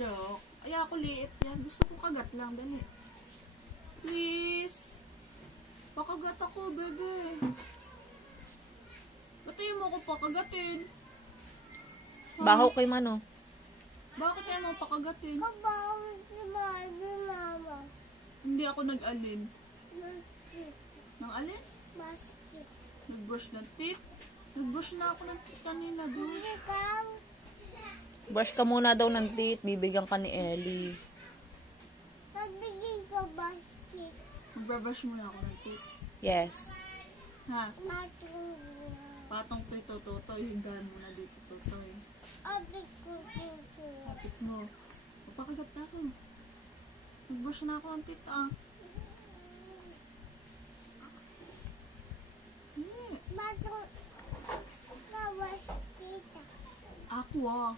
Joke. Ay, ako liit yan. Gusto ko kagat lang. Dali. Please. Pakagat ako, bebe. Ba't tayo mo ako pakagatin? Baho kay Mano. Bakit tayo mo pakagatin? Kabaw si mama. Hindi ako nag-alin. Basket. Nang alin? Basket. Nag-brush ng teeth? Nag-brush na ako ng teeth kanina doon. Ikaw. Brush ka muna daw ng teeth. Bibigyan ka ni Ellie. Nagbigay ko basket. Mag-brush muna ako ng teeth. Yes. Ha? Matulog. Patong to Totoy. Hindahan mo na dito, Totoy. Abig ko dito. Kapit mo. Papakagat na ako. Nag-brush na ako ng teeth, ah. Matulog. Kawas kita. Ako, ah.